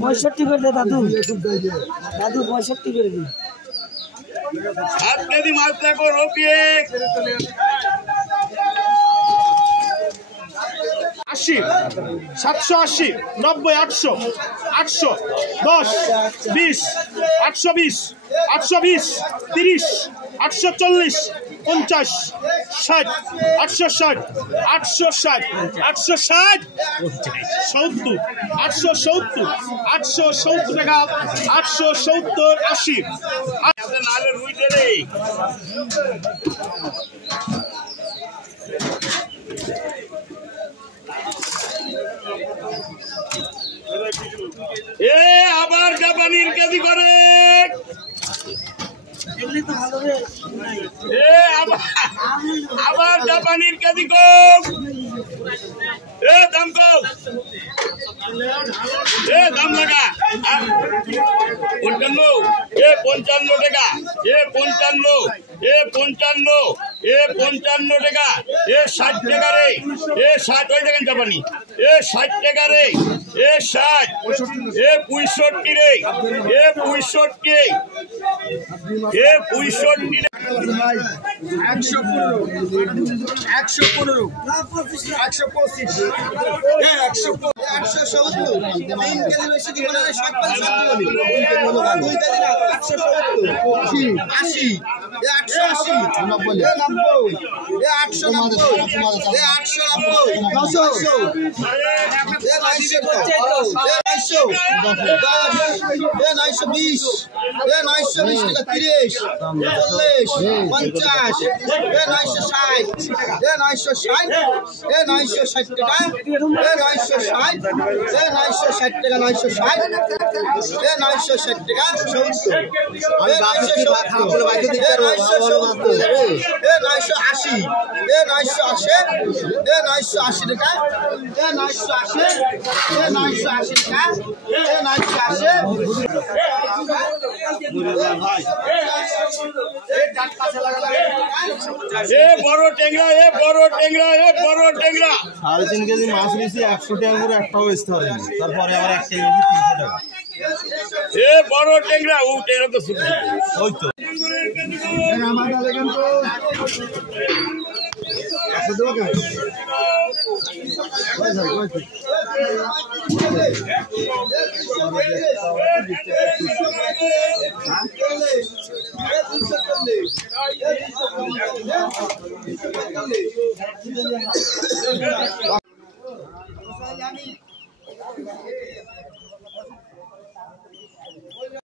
পঁয়ষট্টি করে দে দাদু, দাদু 65 করে দে। 7 কেজি মাছ দেখো রফিয়ে 80 780 90 800 800 10 20 820 820 30 840 50 60 860 860 860 70 870 870 টাকা 870 80 নালে রুই দে রে এ আবার জাপানির কেজি করে এগুলি তো ভালো রে। এ আবার জাপানির কেজি কম এ দাম কম এ দাম লাগা 55 এ 55 টাকা এ 55 এ 55 এ 55 টাকা এ 60 টাকা রে এ 60 ওই দেখেন জাপানি এ 60 টাকা রে এ 60 এ 65 রে এ 65 এ 65 115 115 125 170 3 কেজি বেশি দিব না, 70 বলি 2 কেজি না 170 80 180 90 890 বড় টেংরা এ বড় টেংরা এ বড় টেংরা 3.5 কেজি মাছ নিয়েছি 100 টাকা করে একটাও বেচতে পারিনি, তারপরে আবার 1 কেজি 300 টাকা। এ বড় টেংরা ও টেংরা তো শুনছি ওই তো